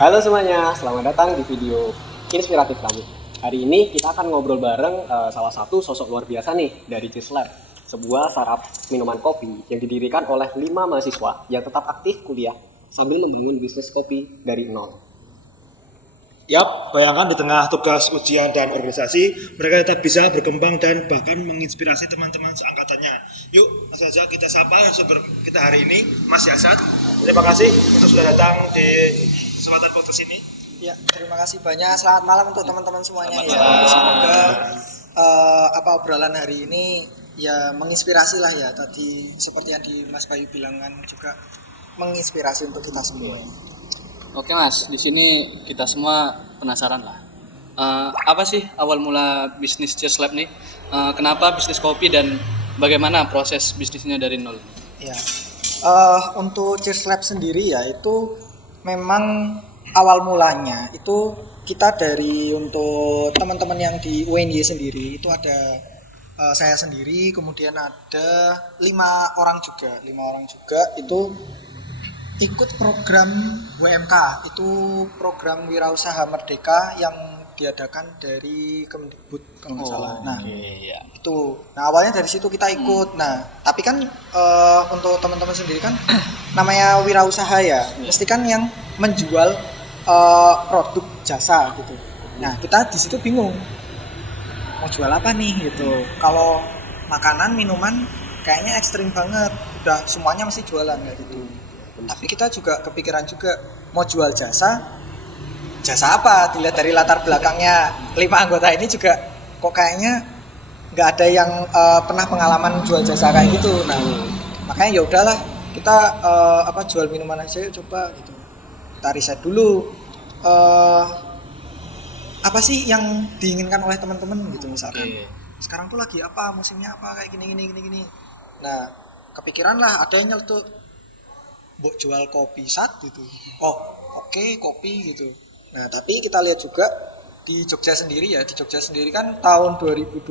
Halo semuanya, selamat datang di video inspiratif kami. Hari ini kita akan ngobrol bareng salah satu sosok luar biasa nih dari Cheers Lab, sebuah startup minuman kopi yang didirikan oleh 5 mahasiswa yang tetap aktif kuliah sambil membangun bisnis kopi dari nol. Yap, bayangkan di tengah tugas ujian dan organisasi, mereka tetap bisa berkembang dan bahkan menginspirasi teman-teman seangkatannya. Yuk, langsung saja kita sapa narasumber kita hari ini, Mas Yasat. Terima kasih untuk sudah datang di kesempatan podcast ini. Ya, terima kasih banyak. Selamat malam untuk teman-teman semuanya. Selamat malam. Semoga obrolan hari ini ya menginspirasi lah ya. Tadi seperti yang di Mas Bayu bilang kan juga menginspirasi untuk kita semua. Oke Mas, di sini kita semua penasaran lah. Apa sih awal mula bisnis Cheers Lab nih? Kenapa bisnis kopi dan bagaimana proses bisnisnya dari nol? Ya, untuk Cheers Lab sendiri ya itu memang awal mulanya itu kita dari untuk teman-teman yang di UNY sendiri itu ada saya sendiri, kemudian ada 5 orang juga itu ikut program WMK, itu program Wirausaha Merdeka yang diadakan dari Kemdikbud kalau nggak salah. Nah, ya. itu. Nah, awalnya dari situ kita ikut. Nah, tapi kan untuk teman-teman sendiri kan namanya wirausaha ya, mesti kan yang menjual produk jasa gitu. Nah, kita di situ bingung mau jual apa nih gitu. Kalau makanan, minuman kayaknya ekstrim banget. Udah semuanya mesti jualan kayak gitu. Tapi kita juga kepikiran juga mau jual jasa apa? Dilihat dari latar belakangnya 5 anggota ini juga kok kayaknya nggak ada yang pernah pengalaman jual jasa kayak gitu. Nah, makanya ya udahlah kita jual minuman aja yuk, coba gitu. Kita riset dulu apa sih yang diinginkan oleh teman-teman gitu misalkan. Sekarang tuh lagi apa, musimnya apa, kayak gini. Nah, kepikiran lah ada yang nyeletuk buat jual kopi gitu. Oh, oke, kopi gitu. Nah, tapi kita lihat juga di Jogja sendiri kan tahun 2024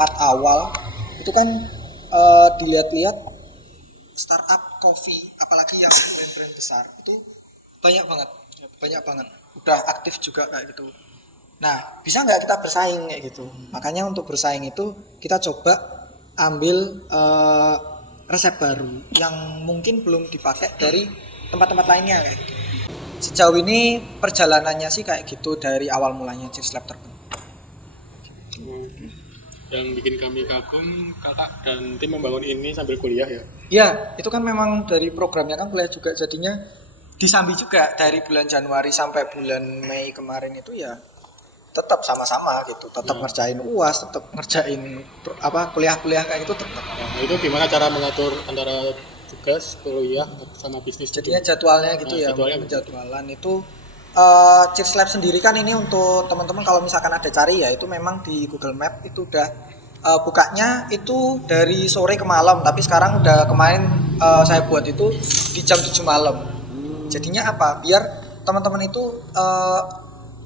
awal itu kan dilihat-lihat startup kopi, apalagi yang brand-brand besar itu banyak banget. Udah aktif juga kayak gitu. Nah, bisa nggak kita bersaing kayak gitu? Makanya untuk bersaing itu kita coba ambil resep baru yang mungkin belum dipakai dari tempat-tempat lainnya kayak gitu. Sejauh ini perjalanannya sih kayak gitu dari awal mulanya Cheers Lab terbentuk. Yang bikin kami kagum kakak dan tim membangun ini sambil kuliah ya? Ya, itu kan memang dari programnya kan kuliah juga, jadinya disambi juga dari bulan Januari sampai bulan Mei kemarin itu ya tetap sama-sama gitu, tetap ngerjain UAS, tetap ngerjain kuliah-kuliah kayak gitu tetap. Nah, itu gimana cara mengatur antara tugas, kuliah sama bisnis? Jadinya jadwalnya gitu penjadwalan itu Cheers Lab sendiri kan ini untuk teman-teman kalau misalkan ada cari ya itu memang di Google Map itu udah bukanya itu dari sore ke malam, tapi sekarang udah kemarin saya buat itu di jam 7 malam. Jadinya apa? Biar teman-teman itu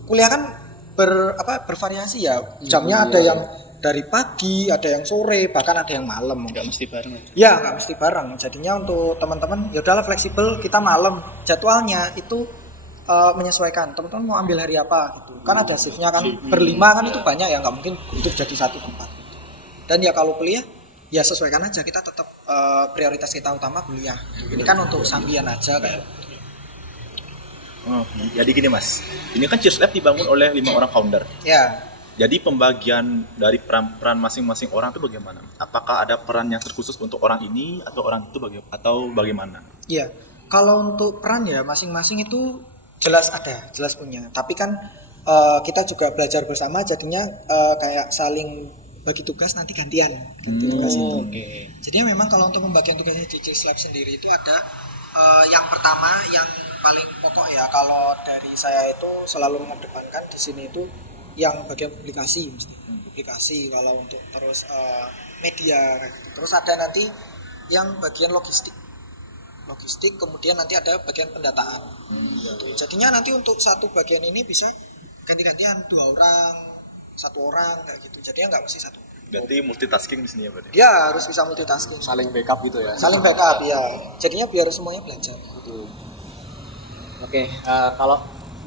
kuliah kan bervariasi ya, jamnya ada yang dari pagi, ada yang sore, bahkan ada yang malam. Nggak mesti bareng ya? Nggak mesti bareng. Jadinya untuk teman-teman ya udahlah fleksibel, kita malam. Jadwalnya itu menyesuaikan. Teman-teman mau ambil hari apa gitu. Kan ada shiftnya kan, berlima kan itu banyak ya, nggak mungkin untuk jadi satu tempat. Dan ya kalau kuliah ya sesuaikan aja, kita tetap prioritas kita utama kuliah. Ini kan untuk sambian aja kayak. Jadi gini Mas, ini kan Cheers Lab dibangun oleh 5 orang founder. Ya. Jadi pembagian dari peran masing-masing orang itu bagaimana? Apakah ada peran yang terkhusus untuk orang ini atau orang itu bagaimana? Iya, kalau untuk peran ya masing-masing itu jelas punya. Tapi kan kita juga belajar bersama, jadinya kayak saling bagi tugas nanti ganti tugas itu. Okay. Jadinya memang kalau untuk pembagian tugasnya di Cheers Lab sendiri itu ada yang pertama yang paling pokok ya, kalau dari saya itu selalu mengedepankan di sini itu yang bagian publikasi kalau untuk terus media gitu. Terus ada nanti yang bagian logistik kemudian nanti ada bagian pendataan gitu. Jadinya nanti untuk satu bagian ini bisa ganti-gantian 2 orang, 1 orang kayak gitu, jadinya nggak mesti satu. Berarti multitasking di sini ya berarti? Ya harus bisa multitasking, Saling backup gitu ya? saling backup ya, jadinya biar semuanya belajar. Oke, kalau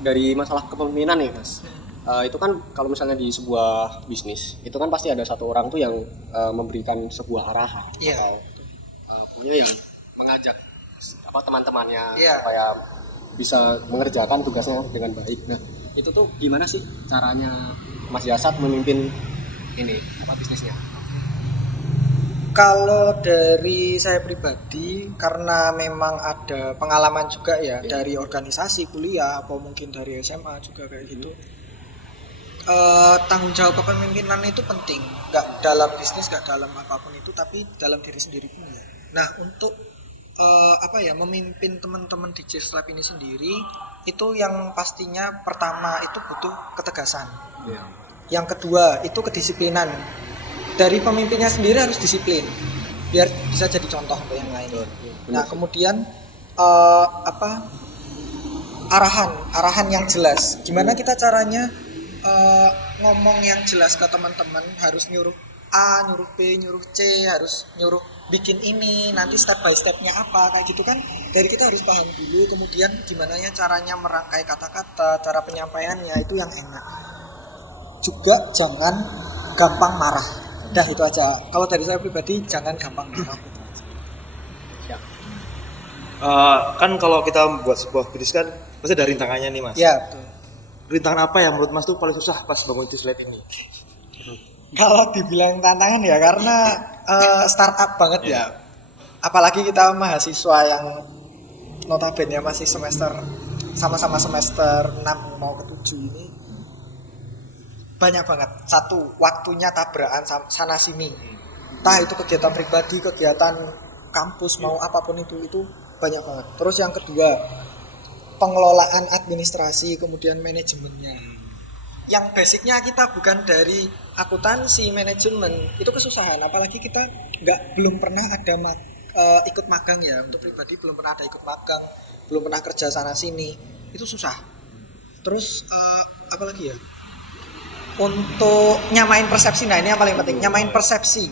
dari masalah kepemimpinan nih Mas, itu kan kalau misalnya di sebuah bisnis, itu kan pasti ada satu orang tuh yang memberikan sebuah arahan, Iya. atau punya yang mengajak apa teman-temannya Iya. supaya bisa mengerjakan tugasnya dengan baik. Nah, itu tuh gimana sih caranya Mas Yasat memimpin ini apa bisnisnya? Kalau dari saya pribadi, karena memang ada pengalaman juga ya dari organisasi kuliah atau mungkin dari SMA juga kayak gitu. Tanggung jawab kepemimpinan itu penting, nggak dalam bisnis, nggak dalam apapun itu, tapi dalam diri sendiri pun ya. Nah, untuk memimpin teman-teman di Cheers Lab ini sendiri, itu yang pastinya pertama itu butuh ketegasan. Yang kedua itu kedisiplinan. Dari pemimpinnya sendiri harus disiplin biar bisa jadi contoh untuk yang lain. Nah, kemudian arahan yang jelas. Gimana kita caranya ngomong yang jelas ke teman-teman, harus nyuruh A, nyuruh B, nyuruh C, harus nyuruh bikin ini, nanti step by stepnya apa, kayak gitu kan. Dari kita harus paham dulu, kemudian gimana ya caranya merangkai kata-kata, cara penyampaiannya itu yang enak. Juga jangan gampang marah. Dah itu aja. Kalau dari saya pribadi jangan gampang marah. Kan kalau kita membuat sebuah bisnis kan pasti ada rintangannya nih Mas. Ya, betul. Rintangan apa yang menurut Mas tuh paling susah pas bangun Cheers Lab ini? Kalau dibilang tantangan ya karena startup banget ya. Apalagi kita mahasiswa yang notabene masih semester sama-sama semester 6 mau ke 7 ini. Banyak banget. Satu, waktunya tabrakan sana sini. Entah itu kegiatan pribadi, kegiatan kampus, mau apapun itu banyak banget. Terus yang kedua, pengelolaan administrasi, kemudian manajemennya. Yang basicnya kita bukan dari akuntansi, manajemen, itu kesusahan. Apalagi kita belum pernah ada ikut magang ya. Untuk pribadi belum pernah ada ikut magang, belum pernah kerja sana sini, itu susah. Terus apalagi ya? Untuk nyamain persepsi, nah ini yang paling penting, nyamain persepsi.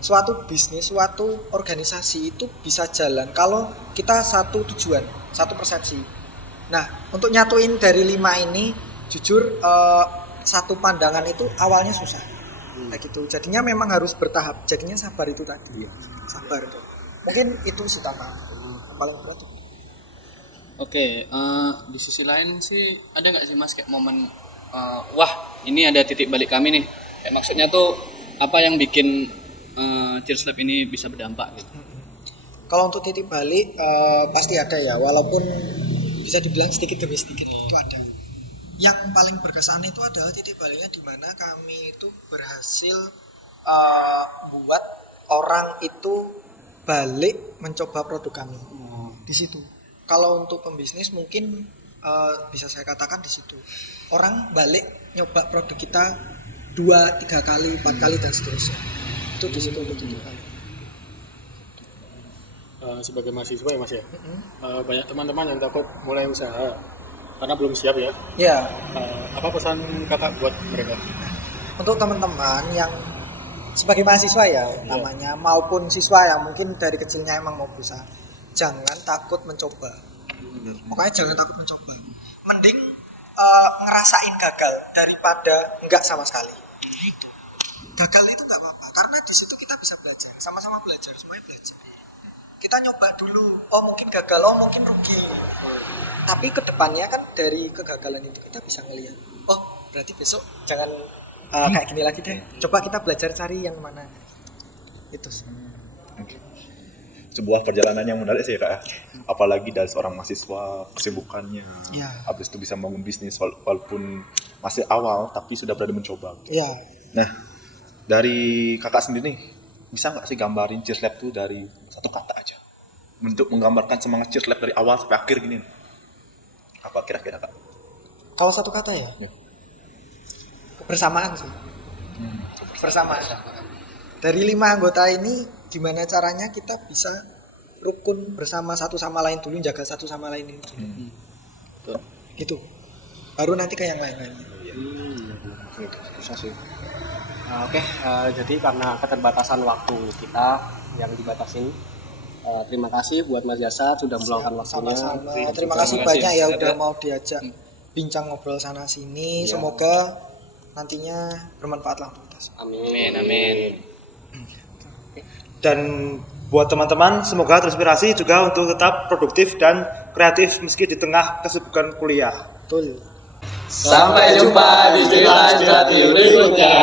Suatu bisnis, suatu organisasi itu bisa jalan kalau kita satu tujuan, satu persepsi. Nah, untuk nyatuin dari 5 ini, jujur satu pandangan itu awalnya susah. Kayak gitu. Jadinya memang harus bertahap. Jadinya sabar itu tadi. Sabar itu. Mungkin itu sih yang paling berat. Oke, di sisi lain sih ada nggak sih Mas kayak momen wah ini ada titik balik kami nih, kayak maksudnya tuh apa yang bikin Cheers Lab ini bisa berdampak gitu? Kalau untuk titik balik pasti ada ya, walaupun bisa dibilang sedikit demi sedikit itu ada. Yang paling berkesan itu adalah titik baliknya di mana kami itu berhasil buat orang itu balik mencoba produk kami. Di situ. Kalau untuk pembisnis mungkin bisa saya katakan di situ. Orang balik nyoba produk kita 2-3 kali, 4 kali dan seterusnya. Itu di situ untuk titik balik. Sebagai mahasiswa ya Mas ya, banyak teman-teman yang takut mulai usaha karena belum siap ya. Ya, Apa pesan kakak buat mereka? untuk teman-teman yang sebagai mahasiswa ya namanya, maupun siswa yang mungkin dari kecilnya emang mau berusaha, jangan takut mencoba. Pokoknya jangan takut mencoba. Mending ngerasain gagal daripada enggak sama sekali. Gitu. Gagal itu enggak apa-apa karena di situ kita bisa belajar, sama-sama belajar, semuanya belajar. Kita nyoba dulu, oh mungkin gagal, oh mungkin rugi. Tapi kedepannya kan dari kegagalan itu kita bisa ngelihat, oh berarti besok jangan kayak gini lagi deh. Coba kita belajar cari yang mana. Itu sih. Sebuah perjalanan yang menarik sih Kak. Apalagi dari seorang mahasiswa, kesibukannya. Ya. Habis itu bisa membangun bisnis walaupun masih awal tapi sudah berani mencoba. Iya. Nah, dari kakak sendiri nih, bisa nggak sih gambarin Cheers Lab tuh dari satu kata aja untuk menggambarkan semangat Cheers Lab dari awal sampai akhir gini? Apa kira-kira Kak? Kalau satu kata ya, kebersamaan sih. Kebersamaan. Dari 5 anggota ini, gimana caranya kita bisa rukun bersama satu sama lain dulu, jaga satu sama lain ini. Gitu. Baru nanti ke yang lain-lain. Bisa sih. Oke, jadi karena keterbatasan waktu kita yang dibatasin, Terima kasih buat Mas Jasad sudah meluangkan waktunya. Sama-sama. Terima kasih Terima kasih, banyak ya Mas udah Jasad. mau diajak bincang ngobrol sana sini. Iya. Semoga nantinya bermanfaat lah untuk kita semua. Amin. Amin. Dan buat teman-teman semoga terinspirasi juga untuk tetap produktif dan kreatif meski di tengah kesibukan kuliah. Betul. Sampai jumpa di cerita berikutnya.